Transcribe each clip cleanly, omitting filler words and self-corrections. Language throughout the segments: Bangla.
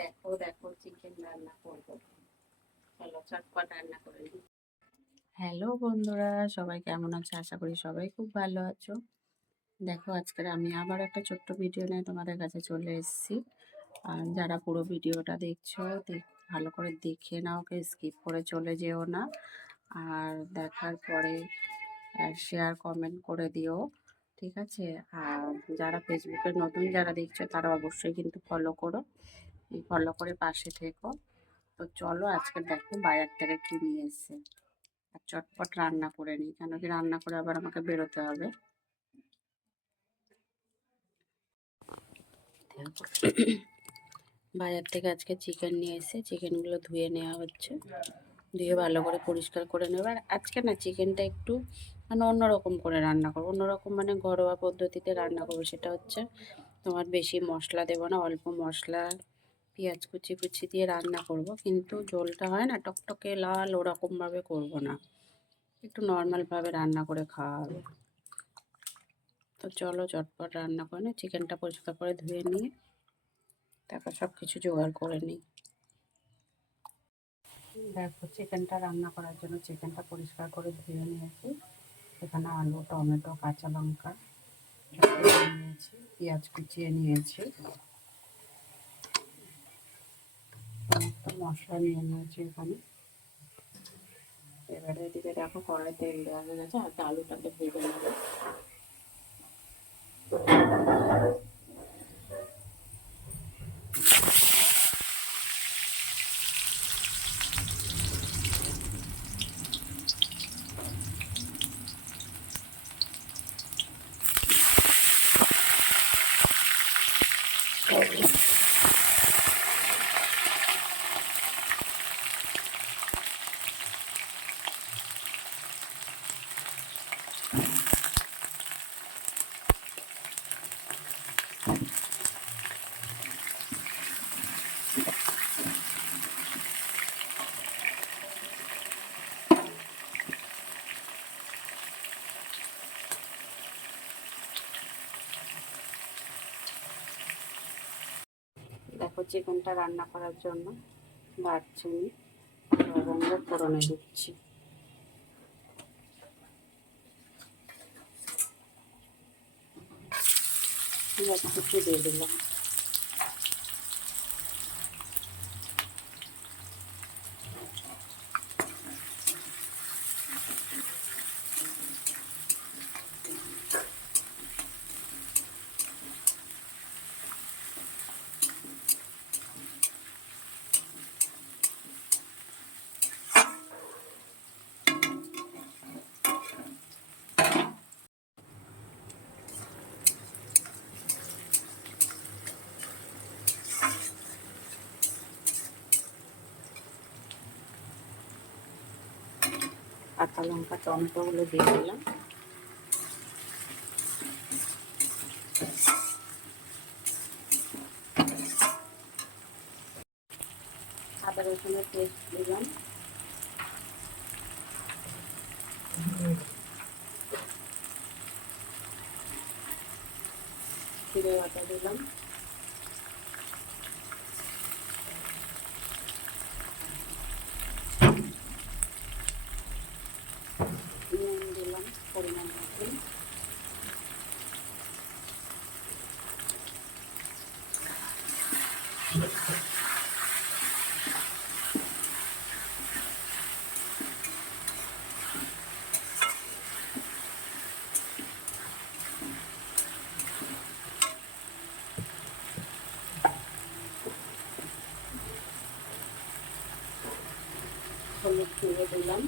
দেখো দেখো চিকেন রান্না করবো, চলো চটপট রান্না করে নিই। হ্যালো বন্ধুরা, সবাই কেমন আছো? আশা করি সবাই খুব ভালো আছো। দেখো আজকের আমি আবার একটা ছোট্ট ভিডিও নিয়ে তোমাদের কাছে চলে এসেছি। আর যারা পুরো ভিডিওটা দেখছো ভালো করে দেখে নাও, ওকে স্কিপ করে চলে যেও না। আর দেখার পরে শেয়ার কমেন্ট করে দিও, ঠিক আছে? আর যারা ফেসবুকে নতুন যারা দেখছো তারা অবশ্যই কিন্তু ফলো করো, ফলো করে পাশে থেকো। তো চলো আজকে দেখো বাজার থেকে কি নিয়ে এসছে, আর চটপট রান্না করে নিই, কেন কি রান্না করে আবার আমাকে বেরোতে হবে। বাজার থেকে আজকে চিকেন নিয়ে এসে চিকেনগুলো ধুয়ে নেওয়া হচ্ছে, ধুয়ে ভালো করে পরিষ্কার করে নেবো। আর আজকে না চিকেনটা একটু মানে অন্যরকম করে রান্না করবো, অন্যরকম মানে ঘরোয়া পদ্ধতিতে রান্না করবো। সেটা হচ্ছে তোমার বেশি মশলা দেবো না, অল্প মশলা পেঁয়াজ কুচি কুচি দিয়ে রান্না করব, কিন্তু ঝোলটা হয় না টকটকে লাল ওরকমভাবে করব না, একটু নর্মালভাবে রান্না করে খাওয়া হবে। তো চলো চটপট রান্না করে নিই, চিকেনটা পরিষ্কার করে ধুয়ে নিয়ে তারপর সব কিছু জোগাড় করে নিই। দেখো চিকেনটা রান্না করার জন্য চিকেনটা পরিষ্কার করে ধুয়ে নিয়েছি। এখানে আলু, টমেটো, কাঁচা লঙ্কা নিয়েছি, পেঁয়াজ কুচিয়ে নিয়েছি, সমস্ত মশলা নিয়ে নিয়েছি এখানে। এবারে এদিকে দেখো কড়াই তেল দেওয়া হয়ে গেছে, আর আলুটাকে ভেজে নেবো। দেখো চিকেনটা রান্না করার জন্য দারচিনি লবঙ্গ ফোড়নে দিচ্ছি। পেঁয়াজ কুচি দিয়ে দিলাম। কাঁচা লঙ্কা টমেটোগুলো দিয়ে দিলাম। আদা রসুনের পেস্ট দিলাম। জিরে বাটা দিলাম। নুন দিলাম পরিমাণ মতন। হলুদ গুঁড়ো দিলাম।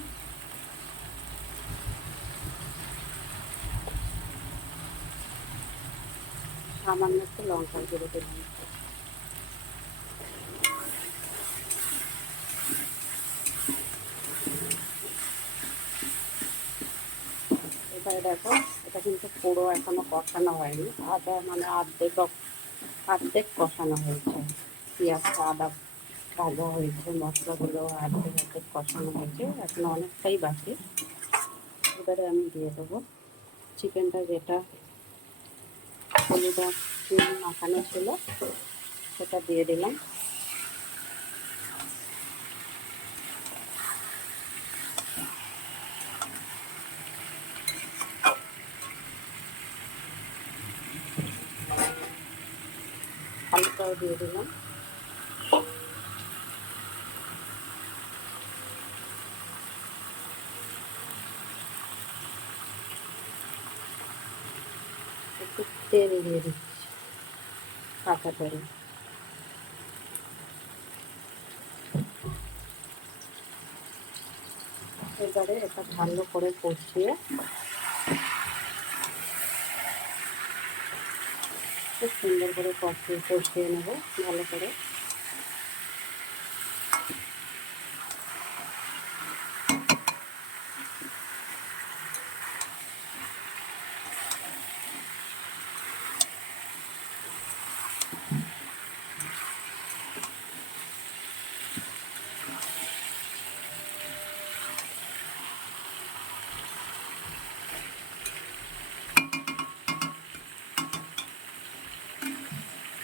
সামান্য একটু লঙ্কার গুঁড়ো দিলাম। এবারে দেখো এটা কিন্তু পুরো এখনো কষানো হয়নি, আদা মানে অর্ধেক কষানো হয়েছে। পেঁয়াজটা আদা ভাজা হয়েছে, মশলাগুলো অর্ধেক কষানো হয়েছে, এখন অনেকটাই বাকি। এবারে আমি দিয়ে দেবো চিকেনটা, যেটা হলুদ আর চুন মাখানো ছিল সেটা দিয়ে দিলাম। দিয়ে দিলাম। একটু তেল দিয়ে দিচ্ছি, কাঁচা তেল। এবারে এটা ভালো করে কষিয়ে খুব সুন্দর করে কষিয়ে নেব ভালো করে।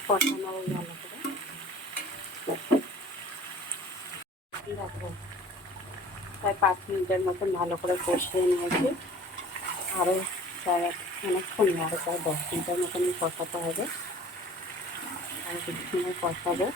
কষানো ভালো করে দেখো, প্রায় 5 মিনিটের মতন ভালো করে কষিয়ে নিয়েছি। আরও প্রায় অনেকক্ষণ, আরও প্রায় 10 মিনিটের মতন কষাতে হবে। আর কিছু সময় কষাবো।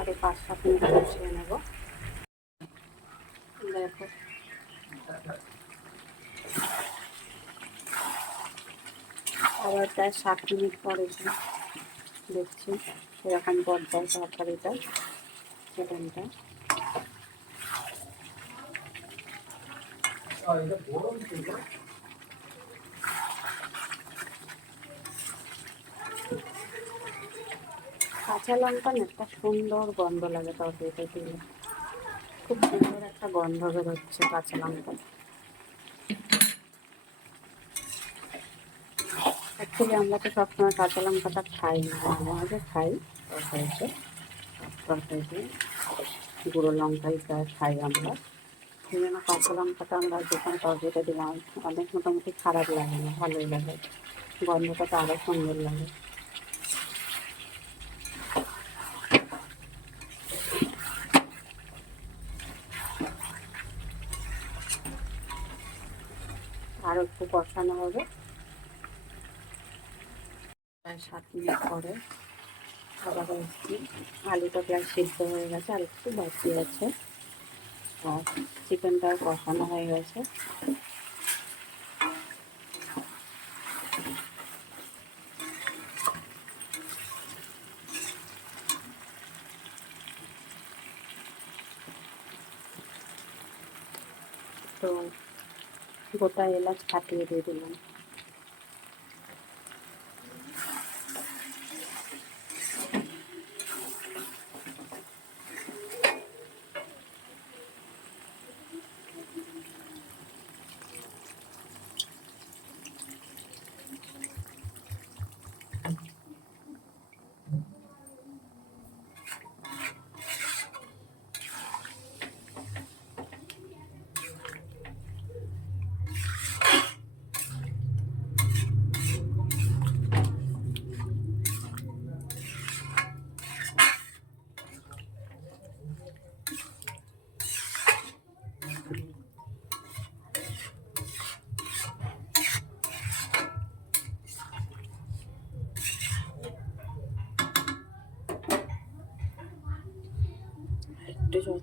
আরও 5-7 মিনিট কষিয়ে নেব। দেখো আবার প্রায় 7 মিনিট পরে দেখছি সেরকম পর্যায়ে তরকারিটা, চিকেনটা। কাঁচা লঙ্কা না একটা সুন্দর গন্ধ লাগে তরকারিতে দিলে, খুব সুন্দর একটা গন্ধ বেরোচ্ছে কাঁচা লঙ্কা। অ্যাকচুয়ালি আমরা তো সবসময় কাঁচা লঙ্কাটা খাই না, আমাদের খাই তরকারিতে গুঁড়ো লঙ্কাই প্রায় খাই আমরা। সেই জন্য কাঁচা লঙ্কাটা আমরা যখন তরকারিতে দিলাম অনেক মোটামুটি খারাপ লাগে না, ভালোই লাগে, গন্ধটা তো আরও সুন্দর লাগে। আরও একটু কষানো হবে। প্রায় 7 মিনিট পরে আবার একটু, আলুটা প্রায় সিদ্ধ হয়ে গেছে, আর একটু বাকি আছে। আর চিকেনটাও কষানো হয়ে গেছে। তো গোটা এলাচ ফাটিয়ে দিয়ে দিলাম। একটু জল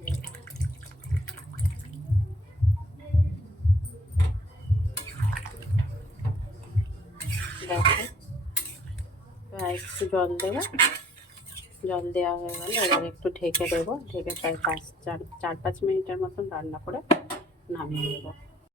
দেখো, একটু জল দেবো, জল দেওয়া হয়ে গেলে এবার একটু ঢেকে দেবো। ঢেকে প্রায় 4-5 মিনিটের মতন রান্না করে নামিয়ে দেবো।